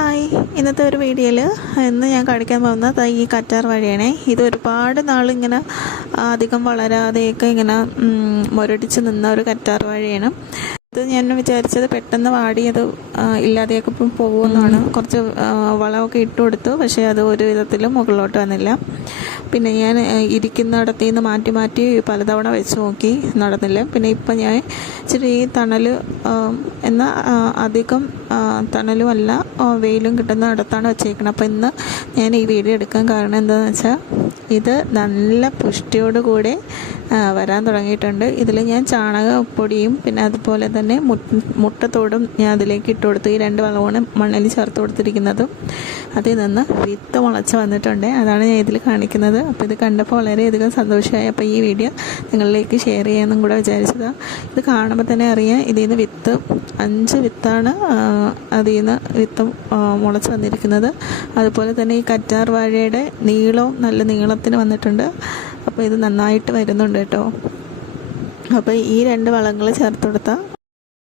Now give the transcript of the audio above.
Hi, ഇന്നത്തെ ഒരു വീഡിയോയിൽ ഇന്ന് ഞാൻ കാണിക്കാൻ പോകുന്നത് ഈ കറ്റാർ വാഴയാണ്. ഇത് ഒരുപാട് നാളിങ്ങനെ അധികം വളരാതെയൊക്കെ ഇങ്ങനെ മുരടിച്ച് നിന്ന ഒരു കറ്റാർ വാഴയാണ്. ഇത് ഞാൻ വിചാരിച്ചത് പെട്ടെന്ന് വാടിയത് ഇല്ലാതെയൊക്കെ ഇപ്പം പോകുമെന്നാണ്. കുറച്ച് വളമൊക്കെ ഇട്ട് കൊടുത്തു, പക്ഷേ അത് ഒരു വിധത്തിലും മുകളിലോട്ട് വന്നില്ല. പിന്നെ ഞാൻ ഇരിക്കുന്നിടത്തു നിന്ന് മാറ്റി മാറ്റി പലതവണ വെച്ച് നോക്കി, നടന്നില്ല. പിന്നെ ഇപ്പം ഞാൻ ഇച്ചിരി തണൽ എന്നാൽ അധികം തണലുമല്ല വെയിലും കിട്ടുന്ന ഇടത്താണ് വെച്ചേക്കുന്നത്. അപ്പോൾ ഇന്ന് ഞാൻ ഈ വീഡിയോ എടുക്കാൻ കാരണം എന്താണെന്ന് വെച്ചാൽ ഇത് നല്ല പുഷ്ടിയോടുകൂടെ വരാൻ തുടങ്ങിയിട്ടുണ്ട്. ഇതിൽ ഞാൻ ചാണകപ്പൊടിയും പിന്നെ അതുപോലെ തന്നെ മുട്ടത്തോടും ഞാൻ അതിലേക്ക് ഇട്ട് കൊടുത്തു. ഈ 2 വളമാണ് മണ്ണിൽ ചേർത്ത് കൊടുത്തിരിക്കുന്നതും അതിൽ നിന്ന് വിത്ത് മുളച്ച് വന്നിട്ടുണ്ട്. അതാണ് ഞാൻ ഇതിൽ കാണിക്കുന്നത്. അപ്പോൾ ഇത് കണ്ടപ്പോൾ വളരെയധികം സന്തോഷമായി. അപ്പോൾ ഈ വീഡിയോ നിങ്ങളിലേക്ക് ഷെയർ ചെയ്യാമെന്നും കൂടെ വിചാരിച്ചതാണ്. ഇത് കാണുമ്പോൾ തന്നെ അറിയാം, ഇതിൽ നിന്ന് വിത്ത് 5 വിത്താണ് അതിൽ നിന്ന് വിത്ത് മുളച്ച് വന്നിരിക്കുന്നത്. അതുപോലെ തന്നെ ഈ കറ്റാർ വാഴയുടെ നീളവും നല്ല നീളത്തിന് വന്നിട്ടുണ്ട്. അപ്പോൾ ഇത് നന്നായിട്ട് വരുന്നുണ്ട് കേട്ടോ. അപ്പോൾ ഈ 2 വളങ്ങൾ ചേർത്ത് കൊടുത്താൽ